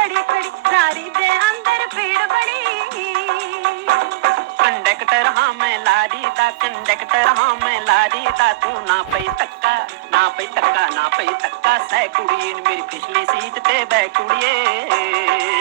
ਖੜੀ ਖੜੀ ਲਾਰੀ ਦੇ ਅੰਦਰ ਭੀੜ ਬੜੀ। ਕੰਡਕਟਰ ਹਾਂ, ਮੈਂ ਲਾਰੀ ਦਾ ਕੰਡਕਟਰ ਹਾਂ, ਮੈਂ ਲਾਰੀ ਦਾ, ਤੂੰ ਨਾ ਪਈ ਤੱਕਾ ਨਾ ਪਈ ਤੱਕਾ ਨਾ ਪਈ ਤੱਕਾ ਸੈ ਕੁੜੀ ਨੀ ਮੇਰੀ ਪਿਛਲੀ ਸੀਟ ਤੇ ਬੈ ਕੁੜੀਏ।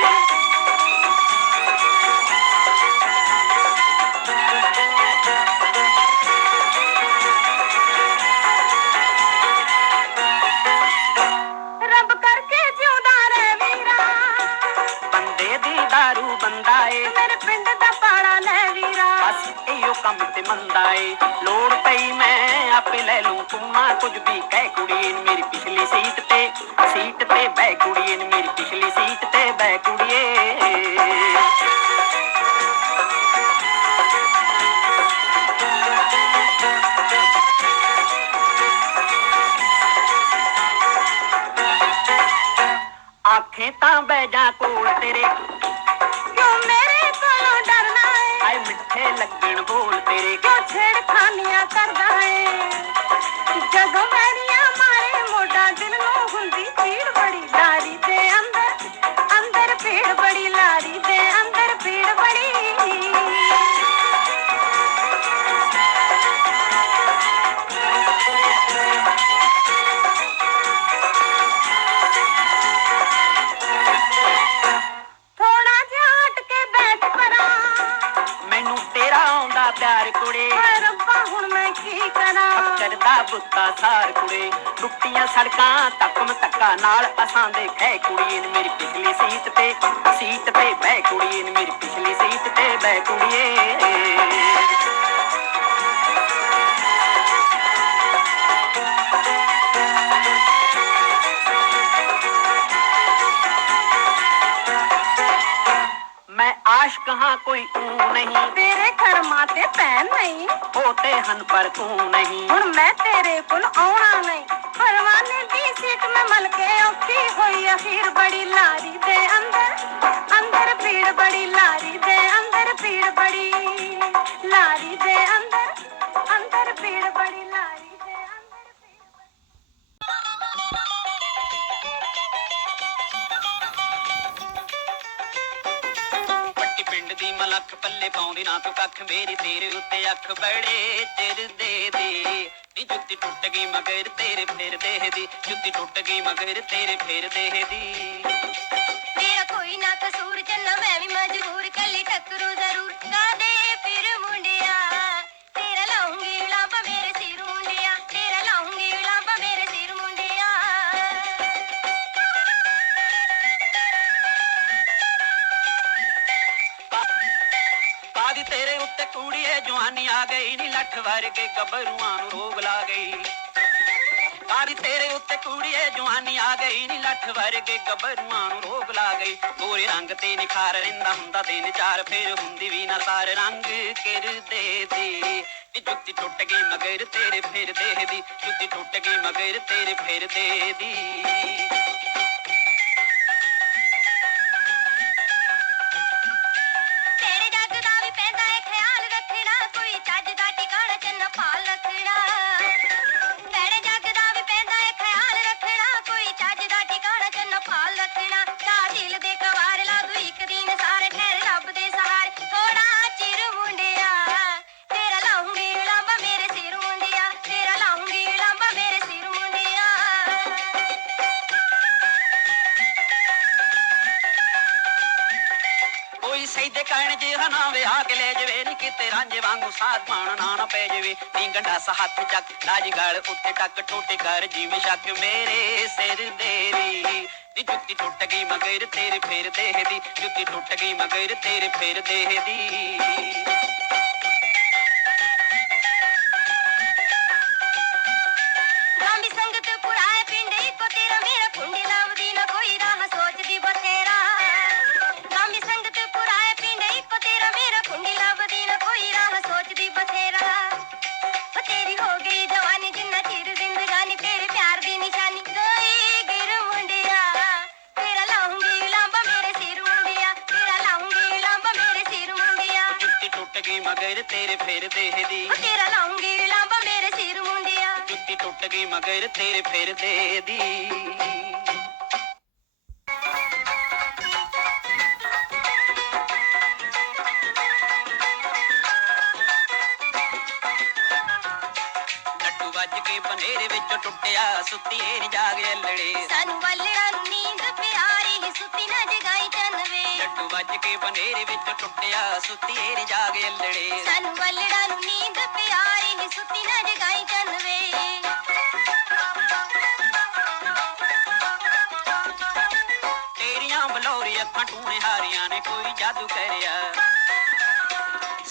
ਦੀ दारू ਬੰਦਾ ਏ ਮੇਰੇ ਪਿੰਡ ਦਾ ਪਾੜਾ ਲੈ ਵੀਰਾ ਬਸ ਇਹੋ ਕੰਮ ਤੇ ਮੰਦਾ ਏ ਲੋੜ ਪਈ ਮੈਂ ਆਪੇ ਲੈ ਲੂੰ ਤੂੰ ਨਾ ਕੁਝ ਵੀ ਕਹਿ ਕੁੜੀ ਨੀ ਮੇਰੀ ਪਿਛਲੀ ਸੀਟ ਤੇ। ਸੀਟ ਤੇ ਬੈ ਕੁੜੀਏ ਨੀ ਮੇਰੀ ਪਿਛਲੀ ਸੀਟ ਤੇ ਬੈ ਕੁੜੀਏ। ਬਹਿ ਜਾ ਕੋਲ ਤੇਰੇ। ਕਿਉਂ ਮੇਰੇ ਕੋਲੋਂ ਡਰਨਾ ਏ ਆਏ ਮਿੱਠੇ ਲੱਗਣ ਬੋਲ ਤੇਰੇ। ਕਿਉਂ ਛੇੜਖਾਨੀਆਂ ਪਿਆਰ ਕੁੜੇ। ਓਏ ਰੱਬਾ ਹੁਣ ਮੈਂ ਕੀ ਕਰਾਂ? ਚੜਦਾ ਬੁੱਤਾ ਸਾਰ ਕੁੜੇ। ਟੁੱਟੀਆਂ ਸੜਕਾਂ ਤੱਕਮ ਤੱਕਾ ਨਾਲ ਅਸਾਂ ਦੇ ਖੈ ਕੁੜੀਏ ਨੀ ਮੇਰੀ ਪਿਛਲੀ ਸੀਟ ਤੇ। ਸੀਟ ਤੇ ਬਹਿ ਕੁੜੀਏ ਨੀ ਮੇਰੀ ਪਿਛਲੀ ਸੀਟ ਤੇ ਬਹਿ ਕੁੜੀਏ। ਆਸ਼ਕ ਹਾਂ ਕੋਈ ਤੂੰ ਨਹੀਂ ਤੇਰੇ ਕਰਮਾਂ ਤੇ ਭੈਣ ਨਹੀਂ ਹੋਤੇ ਹਨ ਪਰ ਤੂੰ ਨਹੀਂ ਹੁਣ ਮੈਂ ਤੇਰੇ ਕੋਲ ਆਉਣਾ ਨਹੀਂ ਪਰਵਾਨੇ ਦੀ ਸੀਟ ਮੈਂ ਮਲ ਕੇ ਔਖੀ ਹੋਈ ਅਖੀਰ ਬੜੀ ਲਾਰੀ ਦੇ ਅੰਦਰ ਅੰਦਰ ਭੀੜ ਬੜੀ ਲਾਰੀ ਦੇ ਅੰਦਰ ਭੀੜ ਬੜੀ ਲਾਰੀ ਦੇ ਅੰਦਰ ਅੰਦਰ ਭੀੜ ਪਿੰਡ ਦੀ ਮਲੱਖ ਪੱਲੇ ਪਾਉਂਦੀ ਨਾ ਤੂੰ ਕੱਖ ਮੇਰੀ ਤੇਰੇ ਉੱਤੇ ਅੱਖ ਬੜੇ ਚਿਰਦੇ ਦੇ ਨੀ ਜੁੱਤੀ ਟੁੱਟ ਗਈ ਮਗਰ ਤੇਰੇ ਫਿਰਦੇ ਦੀ, ਜੁੱਤੀ ਟੁੱਟ ਗਈ ਮਗਰ ਤੇਰੇ ਫਿਰਦੇ ਦੀ। ਤੇਰੇ ਉੱਤੇ ਜਵਾਨੀ ਆ ਗਈ ਨੀ, ਲੱਠ ਵਰਗੇ ਗੱਭਰੂਆਂ ਨੂੰ ਰੋਗ ਲਾ ਗਈ। ਕਾਦੀ ਤੇਰੇ ਉੱਤੇ ਕੂੜੀਏ ਜਵਾਨੀ ਆ ਗਈ ਨੀ, ਲੱਠ ਵਰਗੇ ਗੱਭਰੂਆਂ ਨੂੰ ਰੋਗ ਲਾ ਗਈ। ਗੋਰੇ ਰੰਗ ਤੇ ਨਿਖਾਰ ਰਹਿੰਦਾ ਹੁੰਦਾ, ਦਿਨ ਚਾਰ ਫੇਰ ਹੁੰਦੀ ਵੀ ਨਾ ਸਾਰ। ਰੰਗ ਕਿਰਦੇ ਦੀ ਨੀ ਜੁੱਤੀ ਟੁੱਟ ਗਈ ਮਗਰ ਤੇਰੇ ਫਿਰਦੇ ਦੀ, ਜੁੱਤੀ ਟੁੱਟ ਗਈ ਮਗਰ ਤੇਰੇ ਫਿਰਦੇ ਦੀ। ਸੈਦੇ ਕਹਿਣ ਵਿਆਹ ਕੇ ਲੈ ਜਵੇ, ਨੀ ਕਿਤੇ ਰਾਂਝੇ ਵਾਂਗੂ ਸਾਧ ਪਾਣ ਨਾ ਨਾ ਪੈ ਜਵੇ। ਨੀ ਗੰਡਾਸ ਹੱਥ ਚੱਕ ਲਾਜ ਗਲ ਉੱਤੇ ਟੱਕ ਟੋਟੇ ਕਰ, ਜਿਵੇਂ ਸ਼ੱਕ ਮੇਰੇ ਸਿਰ ਦੇ ਦੀ ਜੁੱਤੀ ਟੁੱਟ ਗਈ ਮਗਰ ਤੇਰੇ ਫੇਰ ਦੇਹ ਦੀ, ਜੁੱਤੀ ਟੁੱਟ ਗਈ ਮਗਰ ਤੇਰੇ ਫੇਰ ਦੇਹ ਦੀ। ਟੁੱਟ ਗਈ ਮਗਰ ਤੇਰੇ ਫੇਰ ਦੇਹ ਦੀ ਉਹ ਤੇਰਾ ਲਾਉਂਗੀ ਲਾਂਬਾ ਮੇਰੇ ਸਿਰ ਮੁੰਡਿਆ ਜੁੱਤੀ ਟੁੱਟ ਗਈ ਮਗਰ ਤੇਰੇ ਫੇਰ ਦੇਹ ਵਿੱਚ ਟੁੱਟਿਆ ਸੁੱਤੀਏ ਨੀ ਜਾਗ ਐਲੜੇ ਸਾਨੂੰ ਵੱਲੜਾ ਨੂੰ ਨੀਂਦ ਪਿਆਰੀ ਹੀ ਸੁੱਤੀ ਨਾ ਜਗਾਈ ਚੰਨਵੇ। ਲੱਡੂ ਵੱਜ ਕੇ ਬਨੇਰੇ ਵਿੱਚ ਟੁੱਟਿਆ ਸੁੱਤੀਏ ਨੀ ਜਾਗ ਐਲੜੇ ਸਾਨੂੰ ਨੂੰ ਨੀਂਦ ਪਿਆਰੀ ਹੀ ਸੁੱਤੀ ਨਾ ਜਗਾਈ ਚੰਨਵੇ। ਤੇਰੀਆਂ ਬਲੌਰੀ ਅੱਖਾਂ ਟੂਣੇ ਹਾਰੀਆਂ ਨੇ ਕੋਈ ਜਾਦੂ ਕਰਿਆ।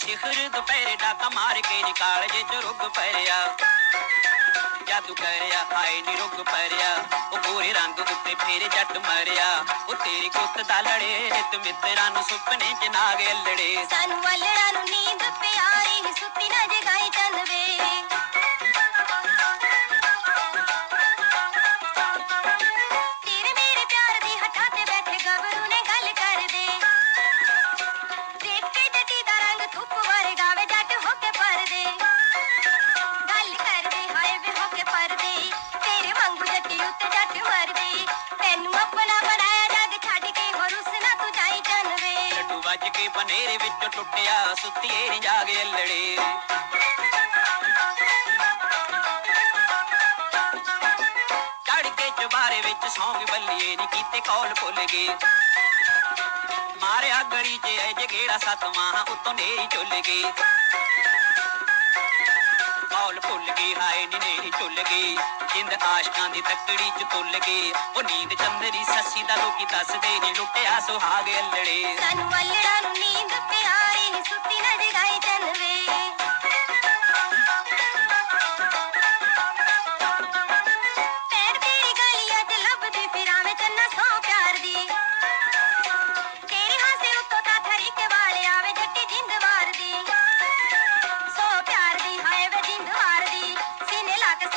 ਸਿਖਰ ਦੁਪਹਿਰੇ ਡਾਕਾ ਮਾਰ ਕੇ ਨਿਕਾਲ ਜੇ ਚ ਰੁੱਗ ਪਰਿਆ ਜਾਦੂ ਕਰਿਆ, ਹਾਏ ਨੀ ਰੁੱਗ ਪਰਿਆ ਉਹ ਗੋਰੇ ਰੰਗ ਉੱਤੇ ਫੇਰ ਜੱਟ ਮਰਿਆ। ਉਹ ਤੇਰੀ ਗੁੱਤ ਦਾ ਲੜੇ, ਨਿਤ ਮਿੱਤਰਾਂ ਨੂੰ ਸੁਪਨੇ ਚ ਨਾਗ ਲੜੇ ਸਾਨੂੰ ਵੱਲੜਾ ਵੱਜ ਕੇ ਟੁੱਟਿਆ, ਸੁੱਤੀਏ ਨੀ ਜਾਗ ਲੜੇ ਚੜ ਕੇ ਚੁਬਾਰੇ ਵਿੱਚ ਸੌਂਗ ਬੱਲੀਏ ਨੀ ਕੀਤੇ ਕੌਲ ਭੁੱਲ ਗਏ। ਮਾਰਿਆ ਗੜੀ 'ਚ ਐ ਜਗੇੜਾ ਸਤਵਾਂ ਉਤੋਂ ਨੇਰੀ ਚੁੱਲ ਗਏ। ਕੌਲ ਭੁੱਲ ਗਈ, ਹਾਏ ਨੀ ਨੇਰੀ ਚੁੱਲ ਗਈ। ਜਿੰਦ ਆਸ਼ਕਾਂ ਦੀ ਤੱਕੜੀ 'ਚ ਤੁੱਲ ਗਈ। ਉਹ ਨੀਂਦ ਚੰਦਰੀ ਸੱਸੀ ਦਾ ਲੋਕੀ ਦੱਸਦੇ ਨੀ, ਲੁੱਟਿਆ ਸੁਹਾਗ ਅਲੜੇ। ਸਾਨੂੰ ਵੱਲੜਾ ਨੂੰ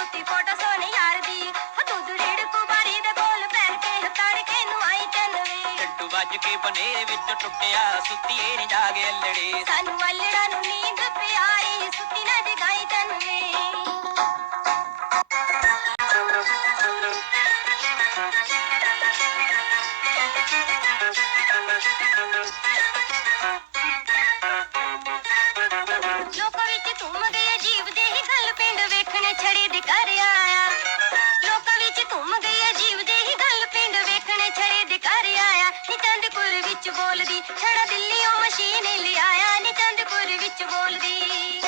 ਸੁੱਤੀ ਫੋਟੋ ਸੋਹਣੀ ਯਾਰ ਦੀ ਹੋ ਤੂੰ ਦੇ ਕੋਲ ਬਹਿ ਕੇ ਤੜਕੇ ਨੂੰ ਆਈ ਚੰਨਵੇ ਲੱਡੂ ਵੱਜ ਕੇ ਬਨੇਰੇ ਵਿੱਚ ਟੁੱਟਿਆ ਸੁੱਤੀਏ ਨੀ ਜਾਗ ਅਲੜੇ। ਸਾਨੂੰ ਵੱਲੜਾ ਨੂੰ ਨੀਂਦ ਬੋਲਦੀ।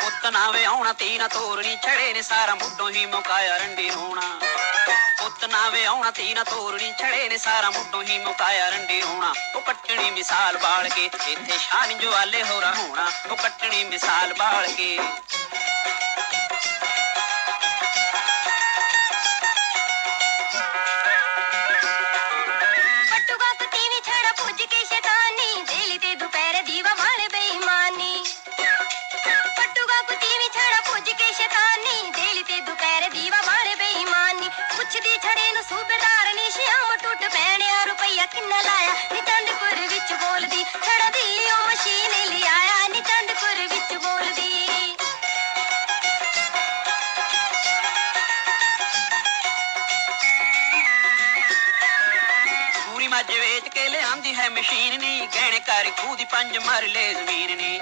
ਪੁੱਤ ਨਾ ਵੇ ਆਉਣਾ ਤੀ ਨਾ ਤੋਰਨੀ, ਛੜੇ ਨੇ ਸਾਰਾ ਮੁੱਢੋਂ ਹੀ ਮੁਕਾਇਆ ਰੰਡੀ ਹੋਣਾ ਪੁੱਤ ਨਾ ਵੇ ਆਉਣਾ ਤੀ ਨਾ ਤੋਰਨੀ, ਛੜੇ ਨੇ ਸਾਰਾ ਮੁੱਢੋਂ ਹੀ ਮੁਕਾਇਆ ਰੰਡੀ ਹੋਣਾ ਉਹ ਕੱਟਣੀ ਮਿਸਾਲ ਬਾਲ ਕੇ, ਇੱਥੇ ਸ਼ਾਨ ਜਵਾਲੇ ਹੋਰਾ ਹੋਣਾ। ਉਹ ਕੱਟਣੀ ਮਿਸਾਲ ਬਾਲ ਕੇ। ਰੁਪਈਆ ਲਾਇਆ, ਨੀ ਚੰਦਪੁਰ ਵਿੱਚ ਬੋਲਦੀ। ਛੜਾ ਦਿੱਲੀੋਂ ਮਸ਼ੀਨ ਲਿਆਇਆ, ਨੀ ਚੰਦਪੁਰ ਵਿੱਚ ਬੋਲਦੀ। ਪੂਰੀ ਮੱਝ ਵੇਚ ਕੇ ਲਿਆਂਦੀ ਹੈ ਮਸ਼ੀਨ ਨੀ, ਗਹਿਣੇ ਕਰ ਖੂਹ ਦੀ ਪੰਜ ਮਰਲੇ ਜ਼ਮੀਨ ਨੀ।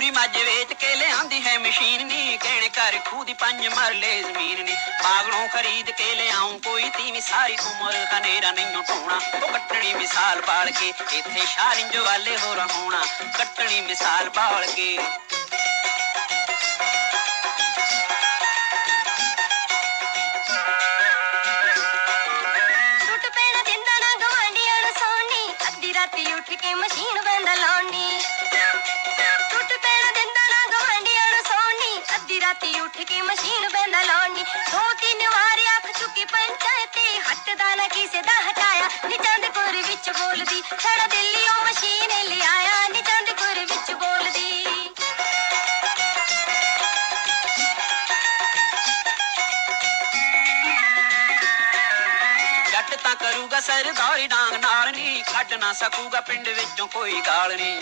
ਪੂਰੀ ਮੱਝ ਵੇਚ ਕੇ ਲਿਆਂਦੀ ਹੈ ਮਸ਼ੀਨ। ਨੀ ਗਹਿਣੇ ਕਰ ਖੂਹ ਦੀ ਪੰਜ ਮਰਲੇ ਜ਼ਮੀਨ। ਨੀ ਬਾਗਣੋਂ ਖਰੀਦ ਕੇ ਲਿਆਉਂ ਕੋਈ ਤੀਵੀਂ ਸਾਰੀ ਉਮਰ। ਹਨੇਰਾ ਨਹੀਂ ਟੋਣਾ ਉਹ ਕੱਟਣੀ ਮਿਸਾਲ ਬਾਲ ਕੇ। ਇੱਥੇ ਸ਼ਾਰਿੰਜ ਵਾਲੇ ਹੋ ਰਹੋਣਾ ਕੱਟਣੀ ਮਿਸਾਲ ਬਾਲ ਕੇ। ਪੰਚਾਇਤੀ ਹੱਟਦਾ ਨਾ ਕਿਸੇ ਦਾ ਹਟਾਇਆ। ਨੀ ਚੰਦਪੁਰ ਵਿੱਚ ਬੋਲਦੀ ਛੜਾ ਦਿੱਲੀੋਂ ਸਰਦਾਰੀ ਡਾਂਗ ਨਾਲ ਨੀ ਕੱਢ ਨਾ ਸਕੂਗਾ ਪਿੰਡ ਵਿੱਚੋਂ ਕੋਈ ਗਾਲ ਨੀ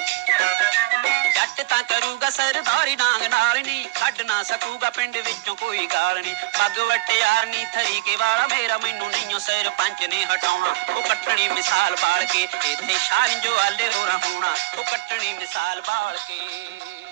ਜੱਟ ਤਾਂ ਕਰੂਗਾ ਸਰਦਾਰੀ ਡਾਂਗ ਨਾਲ ਨੀ ਕੱਢ ਨਾ ਸਕੂਗਾ ਪਿੰਡ ਵਿੱਚੋਂ ਕੋਈ ਗਾਲ ਨੀ ਪੱਗ ਵਟਿਆਰ ਨੀ ਥਰੀਕੇ ਵਾਲਾ ਮੇਰਾ ਮੈਨੂੰ ਨਹੀਂਓ ਸਰਪੰਚ ਨੇ ਹਟਾਉਣਾ। ਉਹ ਕੱਟਣੀ ਮਿਸਾਲ ਬਾਲ ਕੇ, ਇੱਥੇ ਸ਼ਾਨ ਜੋ ਆਲੇ ਹੋਰਾ ਹੋਣਾ। ਉਹ ਕੱਟਣੀ ਮਿਸਾਲ ਬਾਲ ਕੇ।